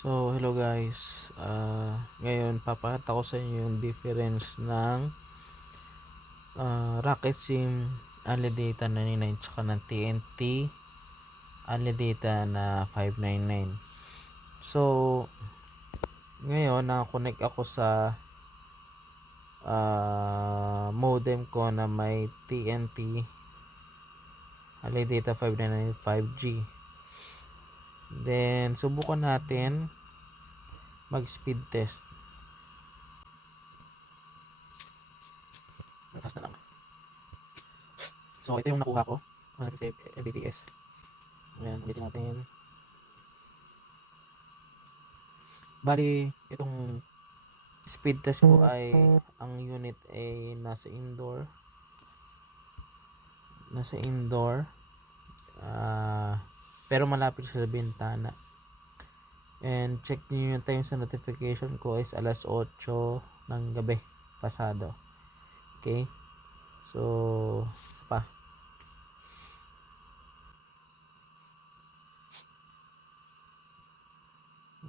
So, hello guys. Ngayon papakita ko sa inyo yung difference ng Rocket Sim Unli Data 99 tsaka ng TNT Unli Data na 599. So, ngayon nakakonect ako sa modem ko na may TNT Unli Data 599 5G. Then, subukan natin mag speed test. Fast na lang. So, ito yung nakuha ko. 150 Mbps. Ayan, ulitin natin. Bali, itong speed test ko ay ang unit ay nasa indoor. Pero malapit siya sa bintana. And check niyo yung time sa notification ko is alas 8 ng gabi pasado. Okay? So, isa pa.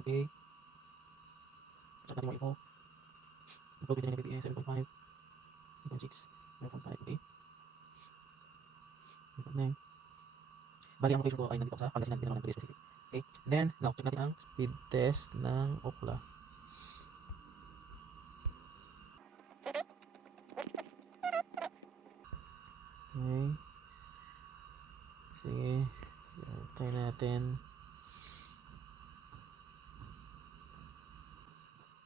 Okay. Check natin yung info. Upload video ng PPS 7.5, 7.6, 7.5. Okay. Bali, ang location ko ay nandito sa Pangasinan, hindi naman very specific. Okay. Then, now, check natin ang speed test ng Ookla. Okay. Sige. Try natin.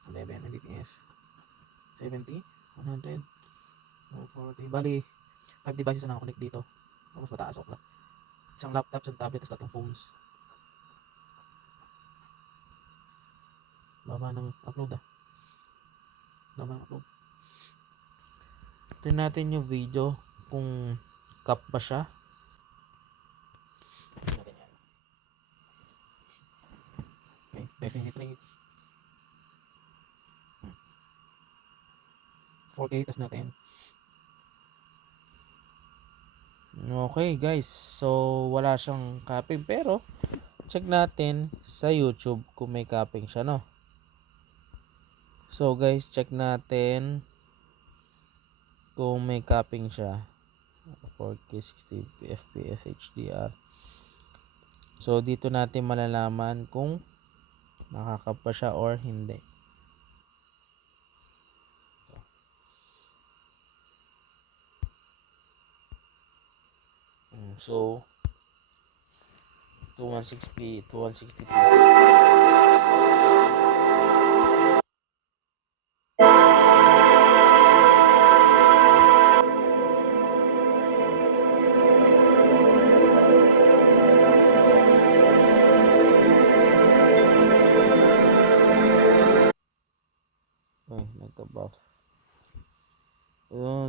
11 Mbps. 70, 100, 140. Bali, 5 devices na nakakonect dito. Mas mataas Ookla. Isang laptop, isang tablet, at tatlong phones. Baba ng upload Baba ng upload. Tignan natin yung video kung cap ba siya. Tignan natin yan. Okay, testing bitrate. 4K, test natin. Okay guys, so wala siyang capping pero check natin sa YouTube kung may capping siya, no? So guys, check natin kung may capping siya. 4K 60 FPS HDR. So dito natin malalaman kung nakakap pa siya or hindi. So 2160p, 2160p. Ay, nagka-buff.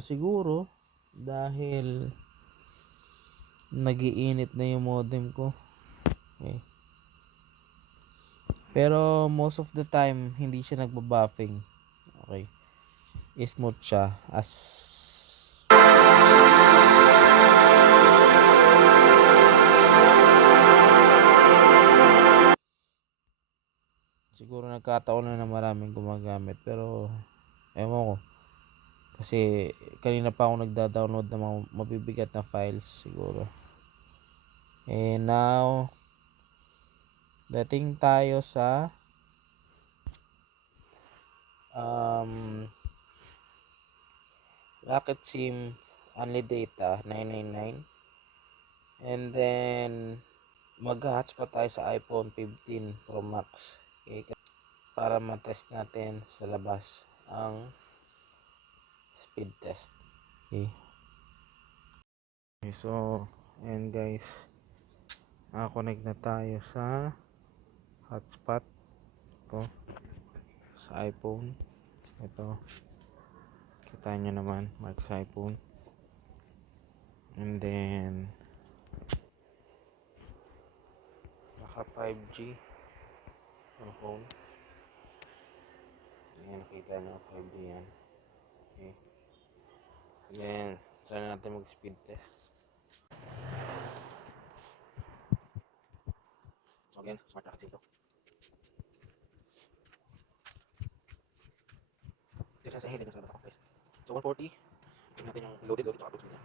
Siguro dahil nagiinit na yung modem ko. Okay. Pero most of the time hindi siya nagba-buffing. Okay. Smooth siya as siguro nagkataon na maraming gumagamit pero ewan ko. Kasi kanina pa ako nagda-download ng mga mabibigat na files siguro. And now, dating tayo sa Rocket Sim Unli Data 999. And then, mag-hotspot tayo sa iPhone 15 Pro Max. Okay, para matest natin sa labas ang speed test. Okay. So, and guys, nakakonect na tayo sa hotspot ko sa iPhone. Ito, kita nyo naman, mark sa iPhone. And then, naka 5G ang phone. Ayan, nakita nyo 5G yan. Okay. Then, try natin mag speed test. So again, smart rocket ito. siya sa heading sa bata guys. So 140. Tingnan natin yung loaded tsaka close niya.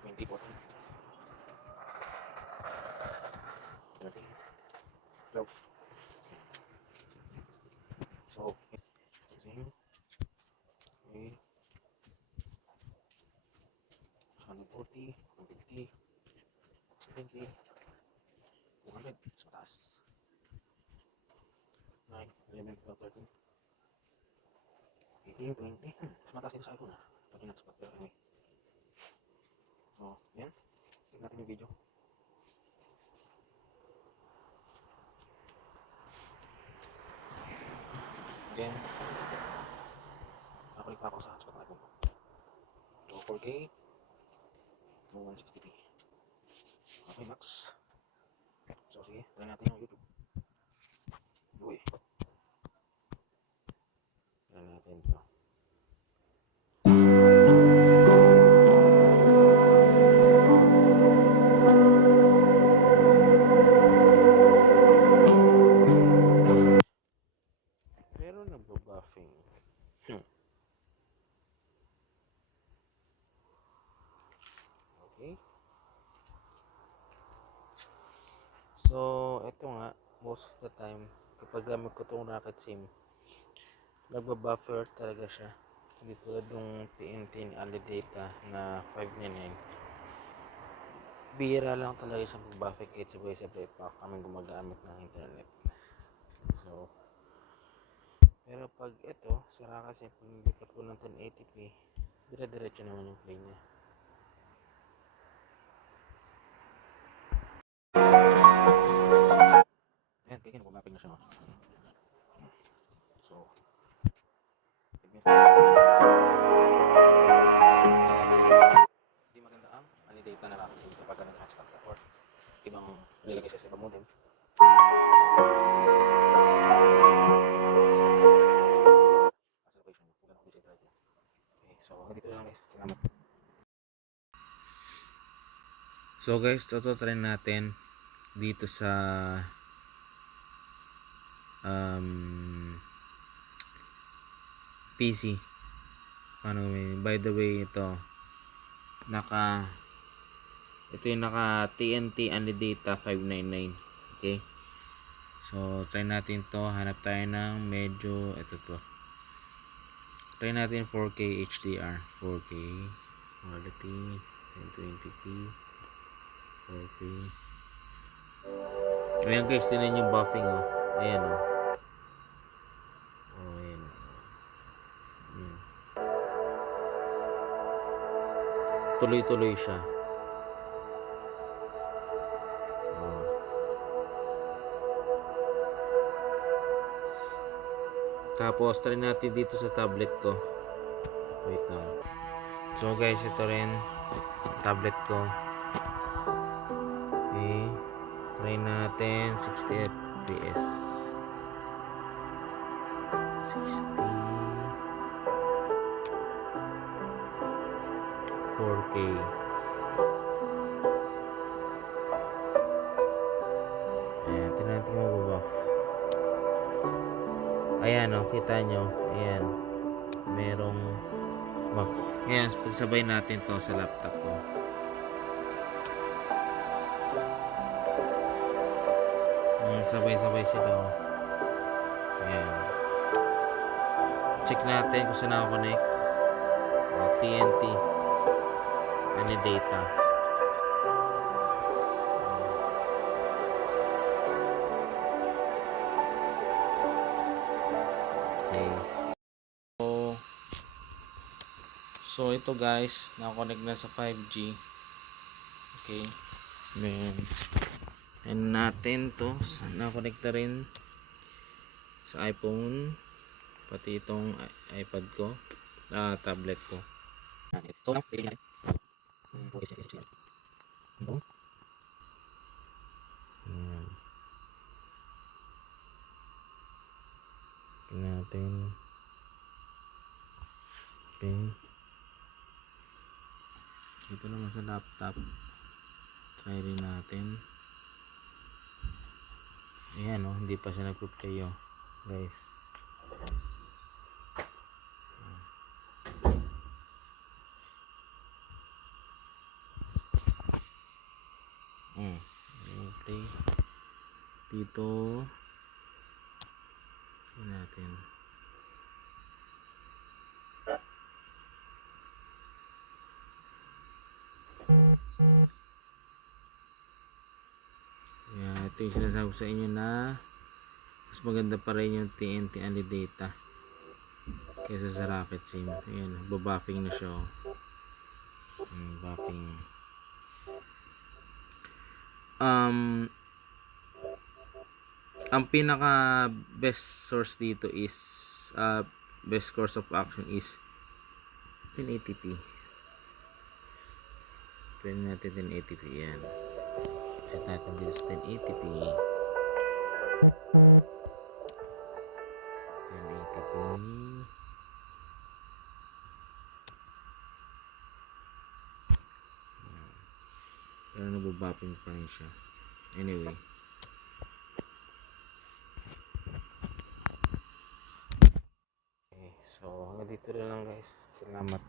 20, 40, 30, 12. So, using 140, 150, 70, 200 sa taas. 9, 11, 12, 13, 18, 20. Mas mataas dito sa iPhone ah. Pati na spot pero anyway. So, yan. Tignan natin yung video. Again, nakulik pa ako sa hotspot ng iPhone ko. So, 4K, no 160p. Okay, max. So, sige, try natin yung YouTube. Uy. Try natin ito. Pero nagbo-buffing. Okay. So, ito nga, most of the time, kapag gamit ko itong Rocket SIM, nagba-buffer talaga siya. Hindi tulad yung TNT Unlimited Data na 599. Bihira lang talaga siyang mag-buffer kahit sabay-sabay pa kami gumagamit ng internet. So, pero pag ito, sira kasi pag nilipat ko ng 1080p, dire-diretso naman yung play niya. Ayan, kaya nagpapapig na siya. So, hindi maganda ang ani data na lang kasi kapag nag-hotspot ka or ibang nilagay sa ibang modem. Okay, so dito lang guys. Salamat. So guys, try natin dito sa PC. Paano gawin? By the way, ito yung naka TNT Unlimited Data 599. Okay? So, try natin to. Hanap tayo ng medyo ito to. Try natin 4K HDR. 4K quality 1020p 4K. Ayan guys, tinan yung buffing oh. Ayan oh. Oh, ayan. Tuloy-tuloy siya. Oh. Tapos try natin dito sa tablet ko. Wait lang. So guys, ito rin tablet ko. Okay. Try natin 60 FPS. 60 4K. Ayan, tingnan natin kung mag-buff. Ayan o, kita nyo. Ayan. Merong buff. Ayan, pagsabay natin to sa laptop ko. Sabay-sabay sila o. Ayan. Check natin kung saan nakakonect. TNT. Ano data. Okay. So ito guys, nakakonect na sa 5G. Okay. And natin to, nakakonect na rin sa iPhone, pati itong iPad ko, tablet ko. So now, pwede natin. Tingnan natin. Okay. Ito naman sa laptop. Try rin natin. Ayan oh, hindi pa siya nagpo-play oh, guys. Play dito natin. Ayan, ito yung sinasabi ko sa inyo na mas maganda pa rin yung TNT Only Data kaysa sa Rocket Sim. Ayan, babuffing na siya oh. Buffing. Ang pinaka best source dito is best course of action is 1080p. Pwede natin 1080p yan. Set natin dito sa 1080p. 1080p. Pero nababapping pa rin siya. Anyway. Okay, so hanggang dito na lang guys. Salamat.